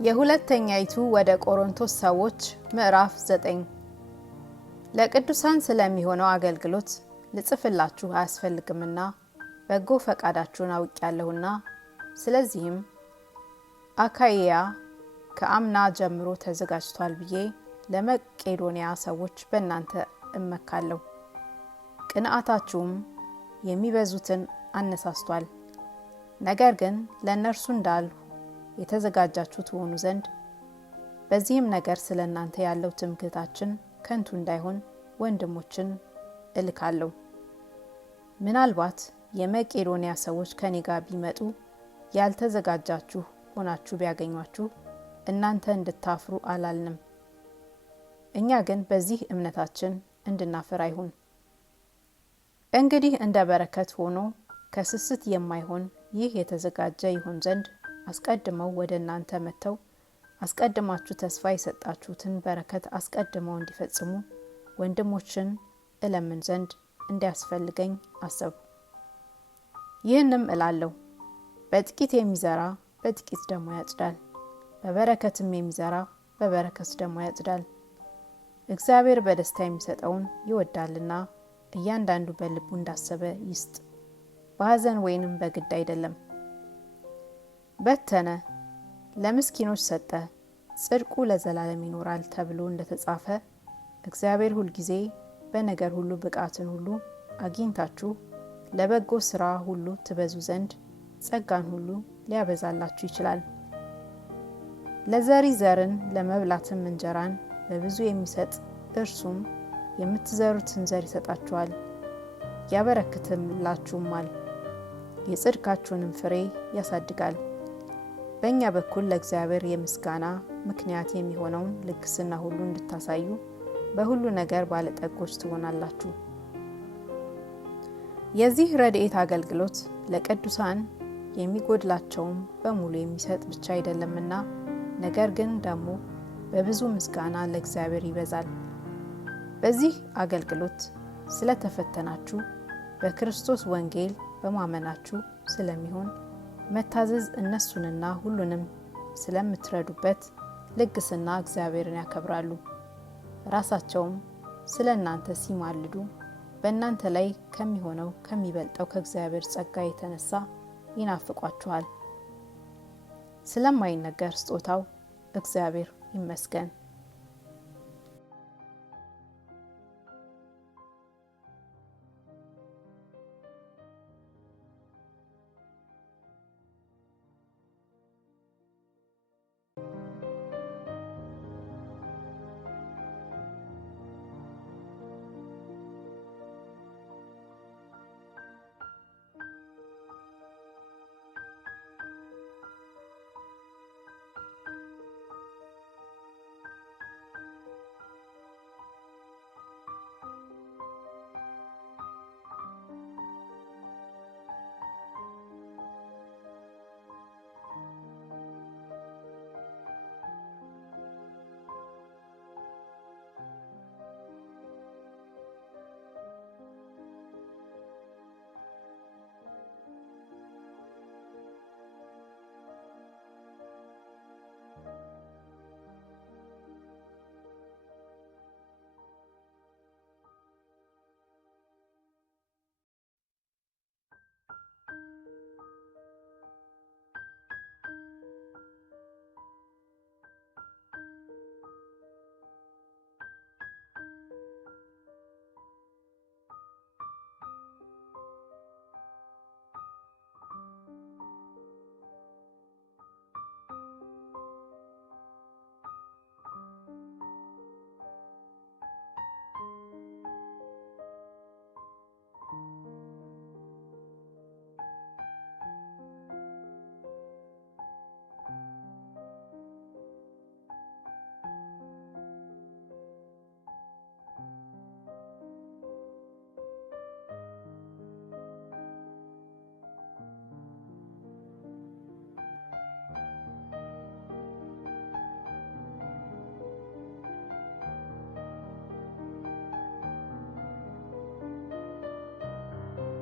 የሁለተኛይቱ ወደ ቆሮንቶስ ሰዎች ምዕራፍ 9 ለቅዱሳን ስለሚሆነው አገልግሎት ልጽፍላችሁ አያስፈልግምና በጎ ፈቃዳችሁን አውቃለሁና ስለዚህም አካይያ ከአምና ጀምሮ ተዘጋጅቷል ብዬ ለመቄዶንያ ሰዎች በእናንተ እመካለሁ። ቅንዓታችሁም የሚበዙትን አነሳስቷል። ነገር ግን ለእነርሱ እንዳልሁ የተዘጋጃችሁ ትሆኑ ዘንድ በዚህም ነገር ስለእናንተ ያለው ትምክህታችን ከንቱ እንዳይሆን ወንድሞችን እልካለሁ። ምናልባት የመቄዶንያ ሰዎች ከኔ ጋር ቢመጡ ያልተዘጋጃችሁ ሆናችሁ ቢያገኟችሁ እናንተ እንድታፍሩ አላልንም። እኛ ግን በዚህ እምነታችን እንድናፍር አይሁን። እንግዲህ እንደ በረከት ሆኖ ከስስት የማይሆን ይህ የተዘጋጀ ይሆን ዘንድ አስቀድመው ወደ እናንተ መጥተው አስቀድማችሁ ተስፋ የሰጣችሁትን በረከት አስቀድመው እንዲፈጽሙ ወንድሞችን እለምን ዘንድ እንዲያስፈልገኝ አሰቡ። ይህንም እላለሁ፣ በጥቂት የሚዘራ በጥቂት ደግሞ ያጭዳል፣ በበረከትም የሚዘራ በበረከት ደግሞ ያጭዳል። እግዚአብሔር በደስታ የሚሰጠውን ይወዳልና እያንዳንዱ በልቡ እንዳሰበ ይስጥ፣ በሐዘን ወይንም በግድ አይደለም። በተነ፣ ለምስኪኖች ሰጠ፣ ጽድቁ ለዘላለም ይኖራል ተብሎ እንደተጻፈ እግዚአብሔር ሁልጊዜ በነገር ሁሉ ብቃትን ሁሉ አግኝታችሁ ለበጎ ስራ ሁሉ ትበዙ ዘንድ ጸጋን ሁሉ ሊያበዛላችሁ ይችላል። ለዘሪ ዘርን ለመብላትም እንጀራን በብዙ የሚሰጥ እርሱም የምትዘሩትን ዘር ይሰጣችኋል፣ ያበረክትላችሁማል፣ የጽድቃችሁንም ፍሬ ያሳድጋል። በእኛ በኩል ለእግዚአብሔር የምስጋና ምክንያት የሚሆነውን ልግስና ሁሉ እንድታሳዩ በሁሉ ነገር ባለጠጎች ትሆናላችሁ። የዚህ ረድኤት አገልግሎት ለቅዱሳን የሚጎድላቸውም በሙሉ የሚሰጥ ብቻ አይደለምና ነገር ግን ደግሞ በብዙ ምስጋና ለእግዚአብሔር ይበዛል። በዚህ አገልግሎት ስለተፈተናችሁ በክርስቶስ ወንጌል በማመናችሁ ስለሚሆን መታዘዝ እነሱንና ሁሉንም ስለምትረዱበት ልግስና እግዚአብሔርን ያከብራሉ። ራሳቸውም ስለ እናንተ ሲማልዱ በእናንተ ላይ ከሚሆነው ከሚበልጠው ከእግዚአብሔር ጸጋ የተነሳ ይናፍቋችኋል። ስለማይነገር ስጦታው እግዚአብሔር ይመስገን።